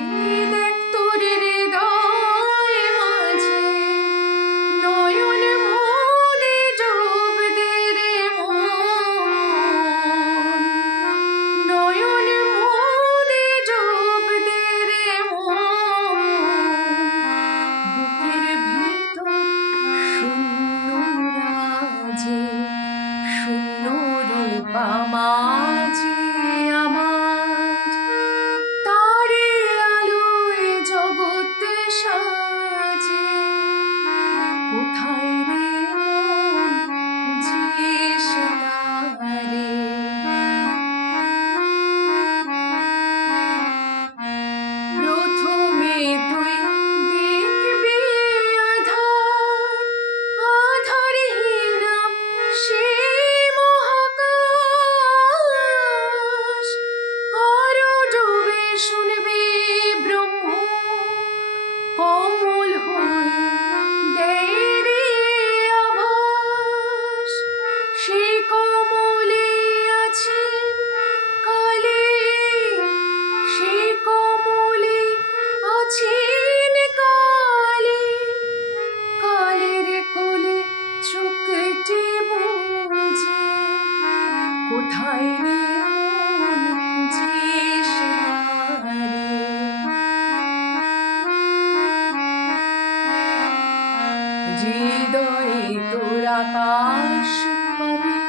Amen. হৃদয়ে তোরা কাশ পাবি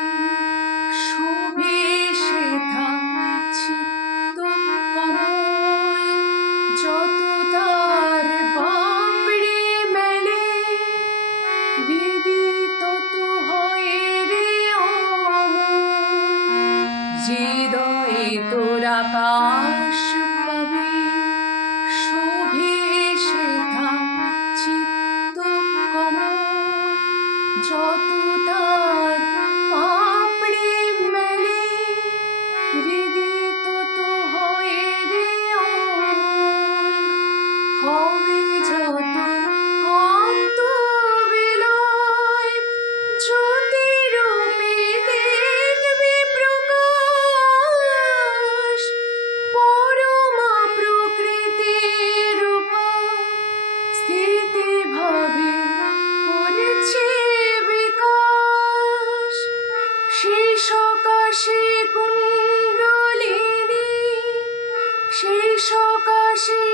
সেই আকাশে